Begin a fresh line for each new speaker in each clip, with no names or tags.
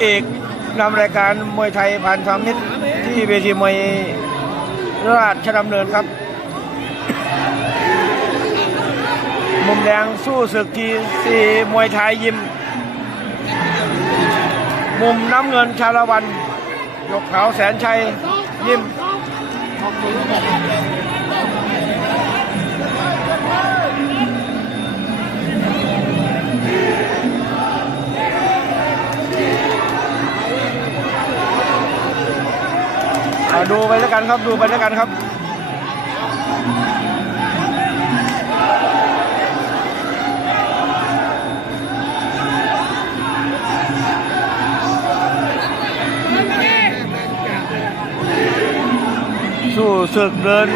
เอกนำรายการมวยไทยพันธมิตรที่เวทีมวยราชดำเนินครับ มุมแดงสู้ศึกทีสี่มวยไทยยิม มุมน้ำเงินชาละวันยกขาวแสนชัยยิมาดูไปแล้วกันครับดูไปแล้วกันครับสู้ศึกเดิน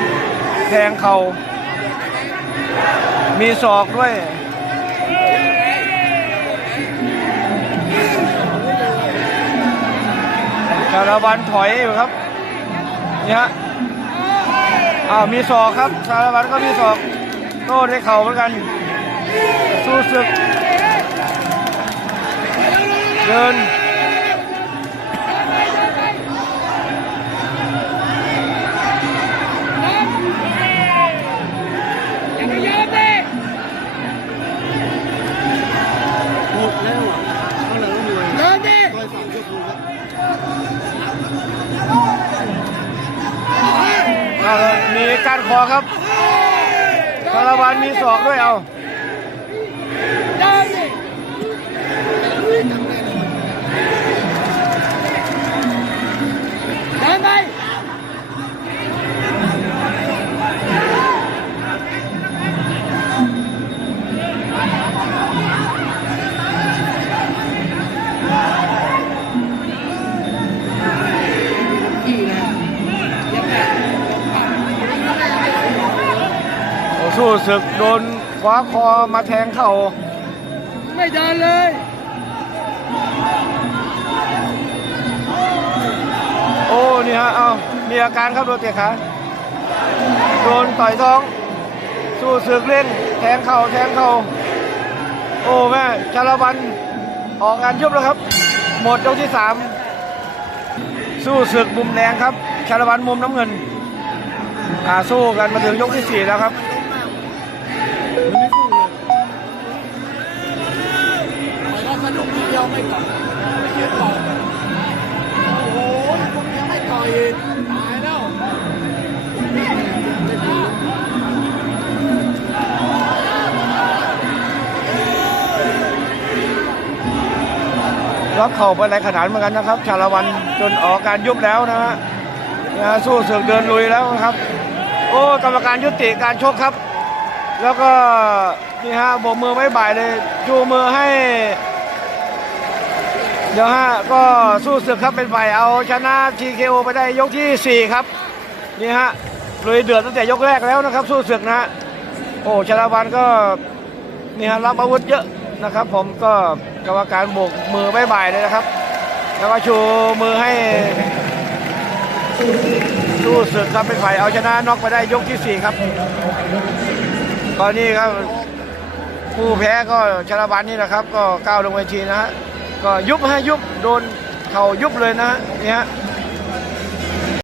แทงเขา่ามีศอกด้วยชาละวันถอยอยู่ครับ นี่ฮะอ้าวมีศอกครับสารวัตรก็มีศอกโต้ด้วยเข่าเหมือนกัน สู้ศึกเดิน การคอครับสารวัตรมีศอกด้วยเอา สู้ศึกโดนคว้าคอมาแทงเข่า
ไม่เดินเลย
โอ้นี่ฮะเอามีอาการครับโดนเตะขาโดนต่อยท้อง สู้ศึกเล่นแทงเข่าแทงเข่าโอ้แม่ชาละวันออกงานยุบแล้วครับ หมดยกที่สามสู้ศึกมุมแดงครับชาละวันมุมน้ำเงินอ่าสู้กันมาถึงยกที่สี่แล้วครับ
ไม่สู้เลยไปได้สนุกทีเดียวไม่ต่อยไม่ยืนต่อยโอ้โหคุณยังไม่ต่อยอีกตายแล้วไม่ดี
ล็อกเข่าไปหลายขนาดเหมือนกันนะครับ ชาละวันจนออกการยุบแล้วนะฮะนะฮะสู้ศึกเดินลุยแล้วนะครับ โอ้กรรมการยุติการชกครับ แล้วก็นี่ฮะโบกมือไว้บ่ายเลยชูมือให้ เดี๋ยวฮะก็สู้ศึกครับเป็นฝ่ายเอาชนะ TKO ไปได้ยกที่ 4 ครับนี่ฮะลุยเดือดตั้งแต่ยกแรกแล้วนะครับ สู้ศึกนะฮะโอ้ชาละวันก็นี่ฮะรับอาวุธเยอะนะครับ ผมก็กรรมการโบกมือไว้บ่ายเลยนะครับ แล้วก็ชูมือให้สู้ศึกครับเป็นฝ่ายเอาชนะน็อกไปได้ยกที่ 4 ครับ ตอนนี้ครับผู้แพ้ก็ชาลบันนี่นะครับ ก็ก้าวลงเวทีนะฮะก็ยุบให้ยุบโดนเข่ายุบเลยนะฮะนี่ย